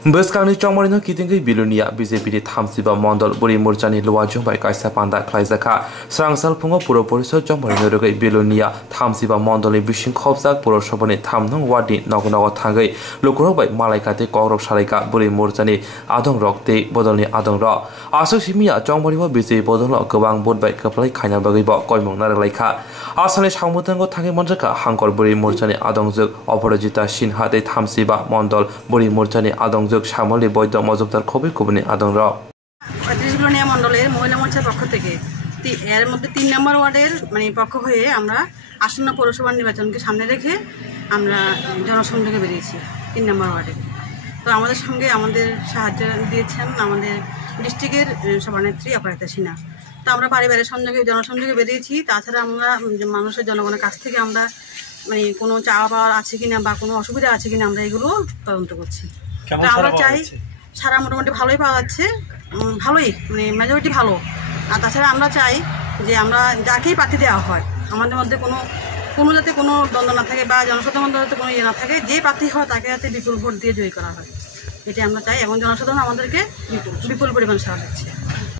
Beskangni Chongmari no kitingi Belonia BJP ni thamsiba mondol buri morchani luwajung bai kaisa panda khlaijaka srangsal phungo puro porisod Chongmari no rogai Belonia thamsiba mondol ni bising khobjak puro sobani thamnung wadi nognago thangai lukurok bai malaikate korok saraika buri morchani adong rokte bodolni adong ro asuk simia Chongmari mo BJP bodolo gobang bot bai kaplai khaina bagai bo koimong narlaikha asale sambutango thangai monjaka hangkor buri morchani adongjuk অপরাজিতা সিনহাতে থামসিবা মন্ডল বড়ি মোর্চানি আদংযোগ সামলি বৈদ্য মজুমদার খবি কুবনি আদং র বেলোনিয়া মন্ডলের মহিলা মোর্চার পক্ষ থেকে এর মধ্যে 3 নম্বর ওয়ার্ডের পক্ষ হয়ে আমরা আসন্ন পৌরসভা নির্বাচনকে সামনে রেখে আমরা জনসংযোগে বেরিয়েছি 3 নম্বর ওয়ার্ডে। তো আমাদের সঙ্গে আমাদের সাহায্য দিয়েছেন আমাদের ডিস্ট্রিক্টের সভানেত্রী অপরাজিতা সিনহা। তো আমরা বাড়ি বাড়ি জনসংযোগে বেরিয়েছি। তাছাড়া আমরা মানুষের জনগণের কাছ থেকে আমরা কোনো চাওয়া পাওয়ার আছে কিনা বা কোনো অসুবিধা আছে কিনা আমরা এগুলো তদন্ত করছি। আমরা চাই সারা মোটামুটি ভালোই পাওয়া যাচ্ছে, ভালোই মেজরিটি ভালো। আর তাছাড়া আমরা চাই যে আমরা যাকেই প্রার্থী দেওয়া হয় আমাদের মধ্যে কোনো যাতে কোনো দ্বন্দ্ব না থাকে বা জনসাধারণ যাতে কোনো ইয়ে না থাকে, যে প্রার্থী হয় তাকে যাতে বিপুল ভোট দিয়ে জয়ী করা হয়, এটা আমরা চাই। এবং জনসাধারণ আমাদেরকে বিপুল পরিমাণ সাড়া দিচ্ছে।